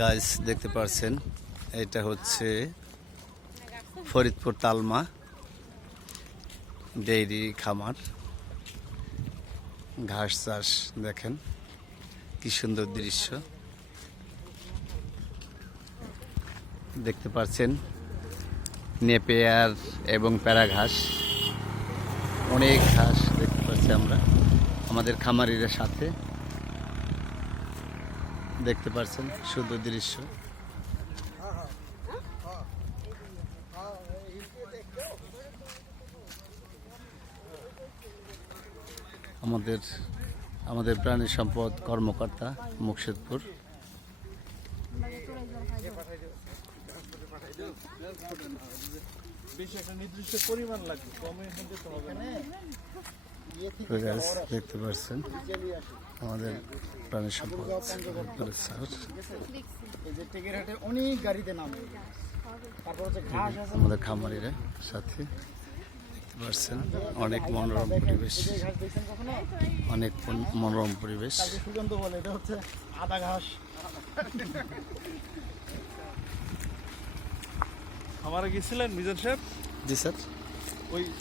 Guys দেখতে পাচ্ছেন এটা হচ্ছে ফরিদপুর তালমা ডেইরি খামার। ঘাস চাষ দেখেন কি সুন্দর দৃশ্য দেখতে পাচ্ছেন। নেপিয়ার এবং প্যারা ঘাস, অনেক ঘাস দেখতে পাচ্ছি আমরা আমাদের খামারিদের সাথে। দেখতে পাচ্ছেন সুন্দর দৃশ্য। আমাদের প্রাণী সম্পদ কর্মকর্তা মুকসেদপুর। দেখতে পাচ্ছেন আমাদের প্রাণী সম্পদ স্যার আমাদের খামারিরা সাথে দেখতে পাচ্ছেন। অনেক মনোরম পরিবেশ, অনেক মনোরম পরিবেশ। আদা ঘাস আমার গেছিলেন মিজান সাহেব? জি স্যার।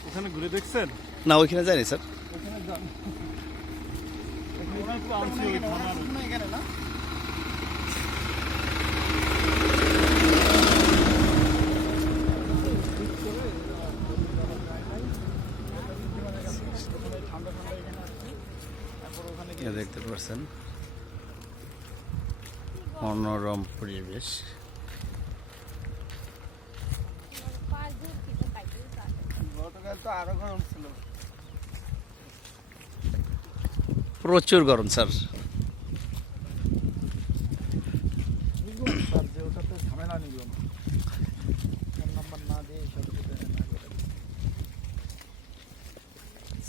ওখানে ঘুরে দেখছেন? না ওইখানে যায়নি স্যার। দেখতে পাচ্ছেন মনোরম পরিবেশ। প্রচুর গরম স্যার।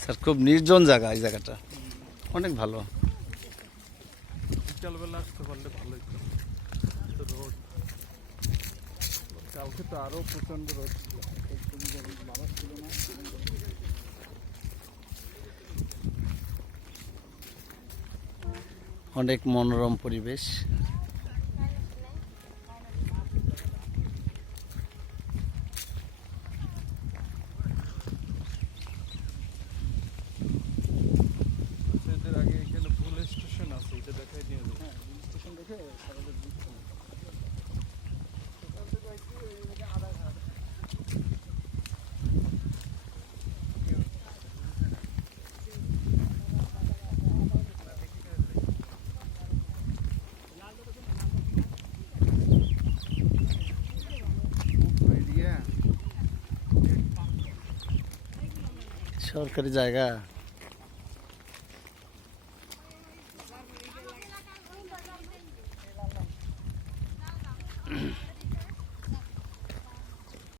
স্যার খুব নির্জন জায়গা, এই জায়গাটা অনেক ভালো। বিকালবেলা আসতে পারলে ভালোই তো। রোদ কালকে তো আরো প্রচন্ড রোদ ছিল। অনেক মনোরম পরিবেশ। আগে এখানে ফুল স্টেশন আছে, এটা দেখাই নিয়ে যাবে। স্টেশন দেখে সরকারি জায়গা।